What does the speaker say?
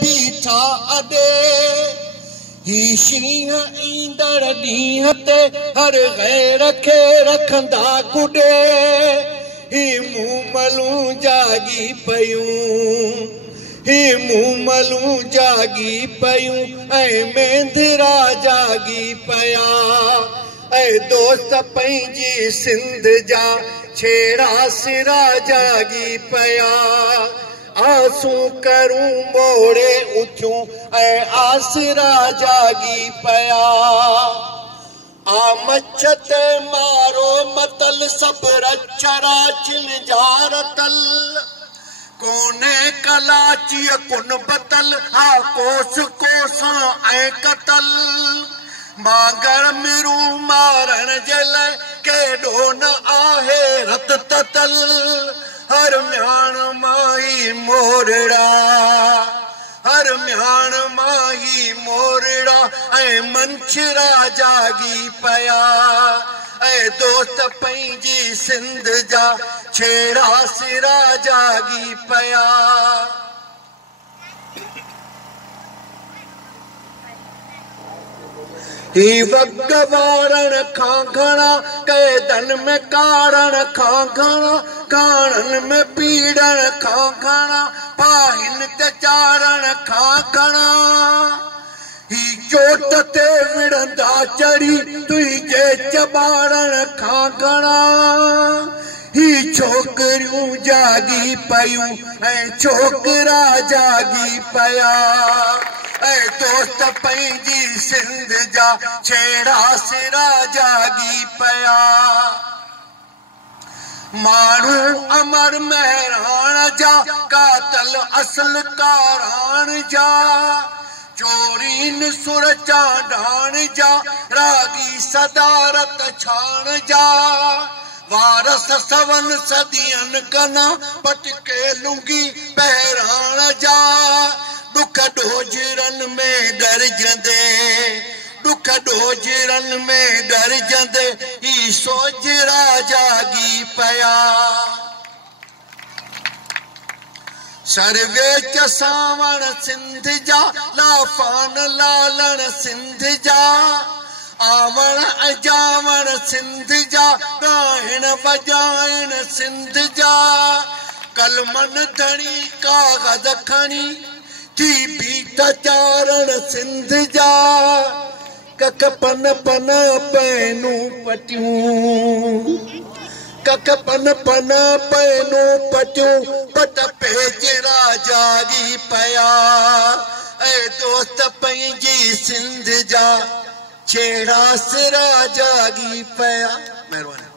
बीठा अॾे ही शींहं ईंदड़ ॾींहं ते हर गैर खे रखंदा गुॾे ही मूमलूं जागी पयूं ही मूमलूं जागी पयूं ऐं मेंधिरा जागी पया ऐं दोस्त पंहिंजी सिंध जा छेड़ा सिरा जागी पया आंसू करूं मोड़े उथियूं ऐं आसरा जागी पया आ मच्छ ते मारो मतल सब्र अक्षरा चिल जा रतल कोने कलाची कुन बतल हा कोस कोसा ऐं कतल मांगर मिरू मारण जे लाइ केॾो न आहे रत ततल हर म्याण माही मोरड़ा हर म्याण माही मोरड़ा ऐं मंछरा जागी पया ऐं दोस्त पंहिंजी सिंध जा छेड़ा सिरा जागी पया ही वग वारण खां घणा कैदन में काढ़ण खां घणा काणन में पीड़ण खां घणा पाहिन ते चाढ़ण खां घणा ही चोट ते विढ़ंदा चढ़ी तुंहिंजे चॿाड़ण खां घणा ही छोकिरियूं जागी पयूं ऐं छोकिरा जागी पया ऐं दोस्त पंहिंजी सिंध जा छेड़ा सिरा जागी पया माण्हू अमर महराण जा कातल असल काराण जा चोरीन सुर चांडाण जा रागी सदारत छाण जा वारस सवन सदियन कना पटके लुंगी बहराण जा दुख डोजरन में गरजंदे दुख डोजरन में गरजंदे ही सोजरा जागी पया सर्वे च सावण सिंध जा लाफान लालण सिंध जा आवण अजावण सिंध जा ॻाइण वॼाइण सिंध जा कलमन धणी कागज़ खणी थी बीठ चारण सिंध जा कख पन पन पैनूं पटियूं कख पन पन पैनूं पटियूं पट पेजरा जागी पया ऐं दोस्त पंहिंजी सिंध जा छेड़ा सिरा जागी पया। महिरबानी।